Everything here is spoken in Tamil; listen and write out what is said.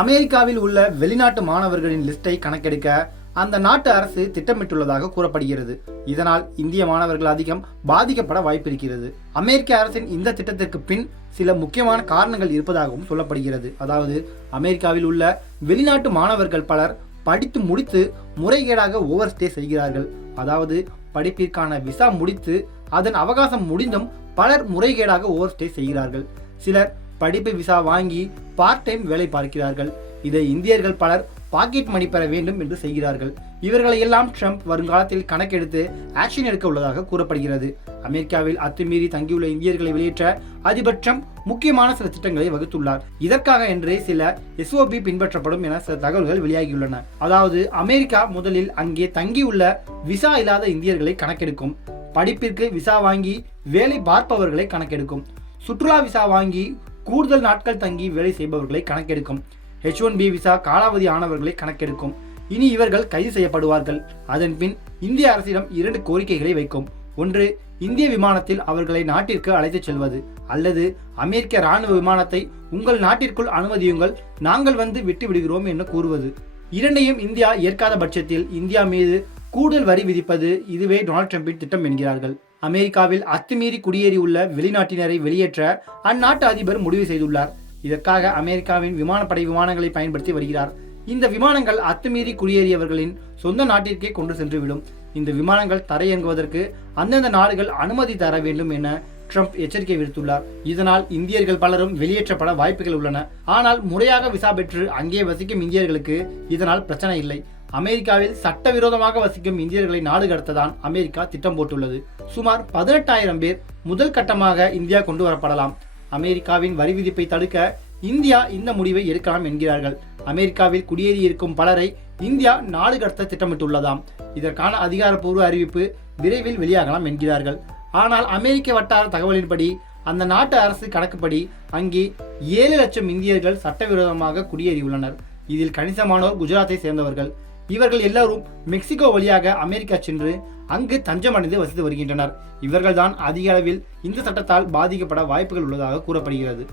அமெரிக்காவில் உள்ள வெளிநாட்டு மாணவர்களின் லிஸ்டை கணக்கெடுக்க அந்த நாட்டு அரசு திட்டமிட்டுள்ளதாக கூறப்படுகிறது. இதனால் இந்திய மாணவர்கள் அதிகம் பாதிக்கப்பட வாய்ப்பிருக்கிறது. அமெரிக்க அரசின் இந்த திட்டத்திற்கு பின் சில முக்கியமான காரணங்கள் இருப்பதாகவும் சொல்லப்படுகிறது. அதாவது அமெரிக்காவில் உள்ள வெளிநாட்டு மாணவர்கள் பலர் படித்து முடித்து முறைகேடாக ஓவர் ஸ்டே செய்கிறார்கள். அதாவது படிப்பிற்கான விசா முடித்து அதன் அவகாசம் முடிந்தும் பலர் முறைகேடாக ஓவர் ஸ்டே செய்கிறார்கள். சிலர் படிப்பு விசா வாங்கி பார்ட் டைம் வேலை பார்க்கிறார்கள். இதை இந்தியர்கள் பலர் பாக்கெட் மணி பெற வேண்டும் என்று செய்கிறார்கள். இவர்களை எல்லாம் ட்ரம்ப் வருங்காலத்தில் கணக்கெடுத்து ஆக்ஷன் எடுக்க உள்ளதாக கூறப்படுகிறது. அமெரிக்காவில் அத்துமீறி தங்கியுள்ள இந்தியர்களை வெளியேற்ற அதிபர் ட்ரம்ப் முக்கியமான சில திட்டங்களை வகுத்துள்ளார். இதற்காக என்று சில SOP பின்பற்றப்படும் என சில தகவல்கள் வெளியாகியுள்ளன. அதாவது அமெரிக்கா முதலில் அங்கே தங்கியுள்ள விசா இல்லாத இந்தியர்களை கணக்கெடுக்கும். படிப்பிற்கு விசா வாங்கி வேலை பார்ப்பவர்களை கணக்கெடுக்கும். சுற்றுலா விசா வாங்கி கூடுதல் நாட்கள் தங்கி வேலை செய்பவர்களை கணக்கெடுக்கும். H1B விசா காலாவதி ஆனவர்களை கணக்கெடுக்கும். இனி இவர்கள் கைது செய்யப்படுவார்கள். அதன் பின் இந்திய அரசிடம் 2 கோரிக்கைகளை வைக்கும். ஒன்று, இந்திய விமானத்தில் அவர்களை நாட்டிற்கு அழைத்துச் செல்வது, அல்லது அமெரிக்க ராணுவ விமானத்தை உங்கள் நாட்டிற்குள் அனுமதியுங்கள், நாங்கள் வந்து விட்டு விடுகிறோம் என்று கூறுவது. இரண்டையும் இந்தியா ஏற்காத பட்சத்தில் இந்தியா மீது கூடுதல் வரி விதிப்பது. இதுவே டொனால்ட் ட்ரம்பின் திட்டம் என்கிறார்கள். அமெரிக்காவில் அத்துமீறி குடியேறியுள்ள வெளிநாட்டினரை வெளியேற்ற அந்நாட்டு அதிபர் முடிவு செய்துள்ளார். இதற்காக அமெரிக்காவின் விமானப்படை விமானங்களை பயன்படுத்தி வருகிறார். இந்த விமானங்கள் அத்துமீறி குடியேறியவர்களின் சொந்த நாட்டிற்கே கொண்டு சென்றுவிடும். இந்த விமானங்கள் தரையிறங்குவதற்கு அந்தந்த நாடுகள் அனுமதி தர வேண்டும் என ட்ரம்ப் எச்சரிக்கை விடுத்துள்ளார். இதனால் இந்தியர்கள் பலரும் வெளியேற்றப்பட வாய்ப்புகள் உள்ளன. ஆனால் முறையாக விசா பெற்று அங்கே வசிக்கும் இந்தியர்களுக்கு இதனால் பிரச்சனை இல்லை. அமெரிக்காவில் சட்டவிரோதமாக வசிக்கும் இந்தியர்களை நாடு கடத்ததான் அமெரிக்கா திட்டம் போட்டுள்ளது. சுமார் 18,000 பேர் முதல் கட்டமாக இந்தியா கொண்டு வரப்படலாம். அமெரிக்காவின் வரி விதிப்பை தடுக்க இந்தியா இந்த முடிவை எடுக்கலாம் என்கிறார்கள். அமெரிக்காவில் குடியேறியிருக்கும் பலரை இந்தியா நாடு கடத்த திட்டமிட்டுள்ளதாம். இதற்கான அதிகாரப்பூர்வ அறிவிப்பு விரைவில் வெளியாகலாம் என்கிறார்கள். ஆனால் அமெரிக்க வட்டார தகவலின்படி அந்த நாட்டு அரசு கணக்குப்படி அங்கே 7 லட்சம் இந்தியர்கள் சட்டவிரோதமாக குடியேறியுள்ளனர். இதில் கணிசமானோர் குஜராத்தை சேர்ந்தவர்கள். இவர்கள் எல்லாரும் மெக்சிகோ வழியாக அமெரிக்கா சென்று அங்கு தஞ்சமடைந்து வசித்து வருகின்றனர். இவர்கள்தான் அதிக அளவில் இந்த சட்டத்தால் பாதிக்கப்பட வாய்ப்புகள் உள்ளதாக கூறப்படுகிறது.